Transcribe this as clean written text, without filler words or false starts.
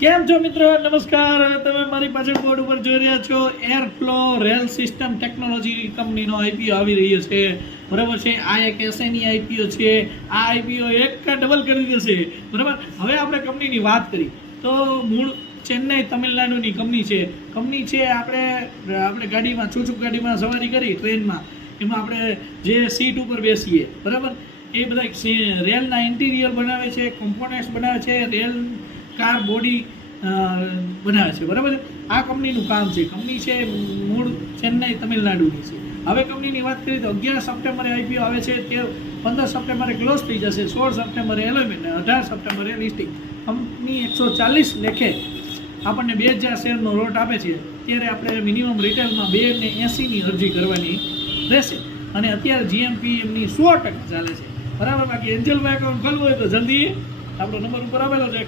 કેમ છો મિત્રો? નમસ્કાર. તમે મારી પાછળ બોર્ડ ઉપર જોઈ રહ્યા છો એરફ્લો રેલ સિસ્ટમ ટેકનોલોજી કંપનીનો આઈપીઓ આવી રહ્યો છે, બરાબર છે. આ એક એસએની આઈપીઓ છે. આ આઈપીઓ એક ડબલ કરી દેશે, બરાબર. હવે આપણે કંપનીની વાત કરી તો મૂળ ચેન્નઈ તમિલનાડુની કંપની છે. આપણે ગાડીમાં છૂછુક ગાડીમાં સવારી કરી ટ્રેનમાં, એમાં આપણે જે સીટ ઉપર બેસીએ, બરાબર, એ બધા રેલના ઇન્ટિરિયર બનાવે છે, કોમ્પોનેન્ટ્સ બનાવે છે, રેલ કાર બોડી બનાવે છે, બરાબર. આ કંપનીનું કામ છે. કંપની છે મૂળ ચેન્નઈ તમિલનાડુની છે. હવે કંપનીની વાત કરીએ તો 11 સપ્ટેમ્બરે આઈપીઓ આવે છે, તે 15 સપ્ટેમ્બરે ક્લોઝ થઈ જશે, 16 સપ્ટેમ્બરે એલોઇમેન્ટ, 18 સપ્ટેમ્બરે લિસ્ટિંગ. કંપની 140 લેખે આપણને 2000 શેરનો લોટ આપે છે. ત્યારે આપણે મિનિમમ રિટેલમાં 280ની અરજી કરવાની રહેશે, અને અત્યારે જીએમપી એમની 100% ચાલે છે, બરાબર. બાકી એન્જલ ભાઈ એકાઉન્ટ ખોલવું હોય તો જલ્દી આપણો નંબર ઉપર આવેલો છે.